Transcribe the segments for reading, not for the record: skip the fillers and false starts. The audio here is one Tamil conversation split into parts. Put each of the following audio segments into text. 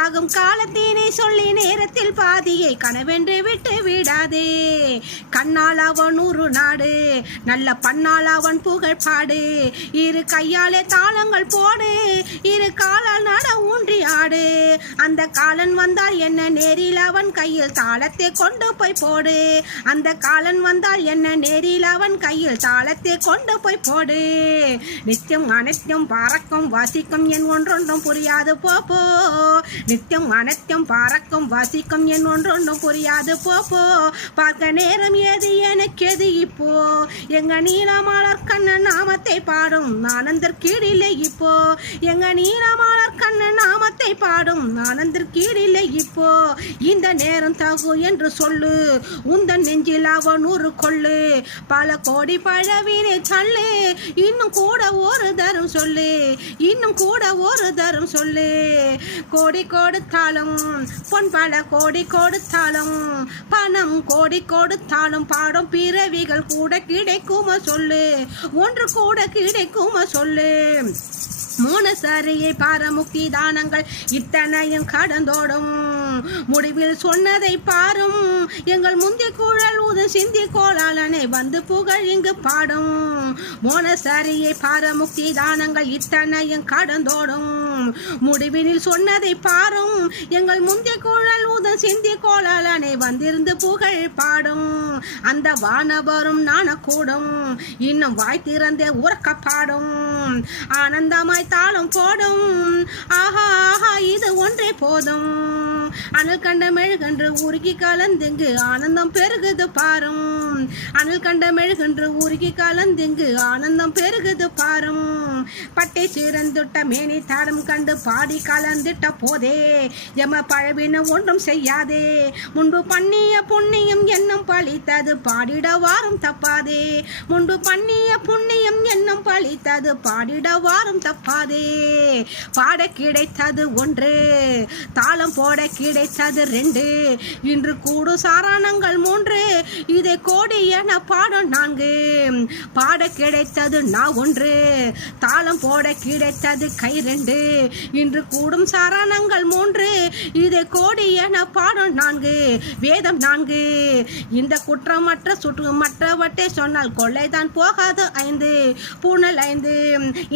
சாகும் காலத்தினை சொல்லி நேரத்தில் பாதியை கனவென்று விட்டு விடாதே. கண்ணால் அவன் ஒரு நாடு, நல்ல பண்ணால் அவன் புகழ் பாடு. இரு கையாலே தாளங்கள் போடு, இரு காலால் நட ஊன்றி ஆடு. அந்த காலன் வந்தால் என்ன நேரில் அவன் கையில் தாளத்தை கொண்டு போய் போடு. அந்த காலன் வந்தால் என்ன நேரில் அவன் கையில் தாளத்தை கொண்டு போய் போடு. நித்தியம் அனைத்தும் பறக்கும் வாசிக்கும் என் ஒன்றொன்றும் புரியாது போப்போ. நித்தியம் அனைத்தும் பறக்கும் வாசிக்கும் என் ஒன்றொன்றும் புரியாது போப்போ. பார்க்க நேரம் ஏது எனக்கு எது இப்போ. எங்க நீலமலர் கண்ணன் நாமத்தை பாடும் ஆனந்தற்கீடில்லை இப்போ. எங்க நீலமலர் கண்ணன் நாமத்தை பாடும் ஆனந்தற்கீடில்லை இப்போ. இந்த நேரம் தகு என்று சொல்லு, உந்தன் நெஞ்சில் அவன் ஒரு கொள்ளு. பல கோடி பழவினை சொல்லு, இன்னும் கூட ஒரு தரம் சொல்லு, இன்னும் கூட ஒரு தரம் சொல்லு. கோடி கொடுத்தாலும் பொன் பல கோடி கொடுத்தாலும் பணம் கோடி கொடுத்தாலும் பாடும் பிறவிகள் கூட கிடைக்குமா சொல்லு, ஒன்று கூட கிடைக்குமா சொல்லு. மோனசரியை பாரமுக்தி தானங்கள் இத்தனையும் கடந்தோடும். முடிவில் சொன்னதை பாரும் எங்கள் முந்தி குழல் ஊது சிந்தி கோளாளனை வந்து புகழ் இங்கு பாடும். மோனசரியை பாரமுக்தி தானங்கள் இத்தனையும் கடந்தோடும். முடிவினில் சொன்னதை பாரும் எங்கள் முந்தி குழல் ஊது சிந்தி கோளாளனை வந்திருந்து புகழ் பாடும். அந்த வானவரும் நாணக்கூடும், இன்னும் வாய் திறந்தே உறக்க பாடும். ஆனந்தமாய் தாளம் போடும், ஆஹா ஆஹா இது ஒன்றே போதும். அனல் கண்ட மெழுகன்று உருகி கலந்துங்கு ஆனந்தம் பெருகுது பாரும். அனல் கண்ட மெழுகன்று உருகி கலந்துங்கு ஆனந்தம் பெருகுது பாரும். பட்டை சிறந்துட்ட மேனி தாடம் கண்டு பாடி கலந்துட்ட போதே எம பழவின ஒன்றும் செய்யாதே. முன்பு பண்ணிய புண்ணியம் என்னும் பழித்தது பாடிட வாரும் தப்பாதே. முன்பு பண்ணிய புண்ணியம் என்னும் பழித்தது பாடிட வாரும் தப்பாதே. பாட கிடைத்தது ஒன்று, தாளம் போட கிடைத்தது ரெண்டு. இன்று கூடு சாரணங்கள் மூன்று, இதை கோடி என பாடும் நான்கு. பாட கிடைத்தது நான் ஒன்று, தாளம் போட கிடைத்தது கை ரெண்டு. இன்று கூடும் சாரணங்கள் மூன்று, இதை கோடி என பாடும் நான்கு. வேதம் நான்கு. இந்த குற்றமற்ற மற்றவற்றை சொன்னால் கொள்ளைதான் போகாது ஐந்து. பூனல் ஐந்து.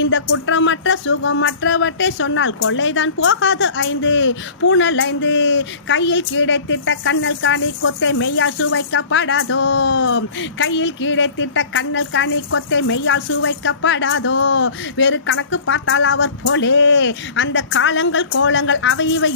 இந்த குற்றமற்ற சுகமற்றவற்றை சொன்னால் கொள்ளைதான் போகாது ஐந்து. பூனல் ஐந்து. கையில் கிடைத்திட்ட கண்ணல் காணி கொத்தை மெய்யால் சுவைக்கப்படாதோ. கையில் கிடைத்திட்ட கண்ணல் காணி கொத்தை மெய்யால் சுவைக்கப்படாதோ. வேறு கணக்கு பார்த்தால் அவர் போலே அந்த காலங்கள் கோலங்கள் அவை இவை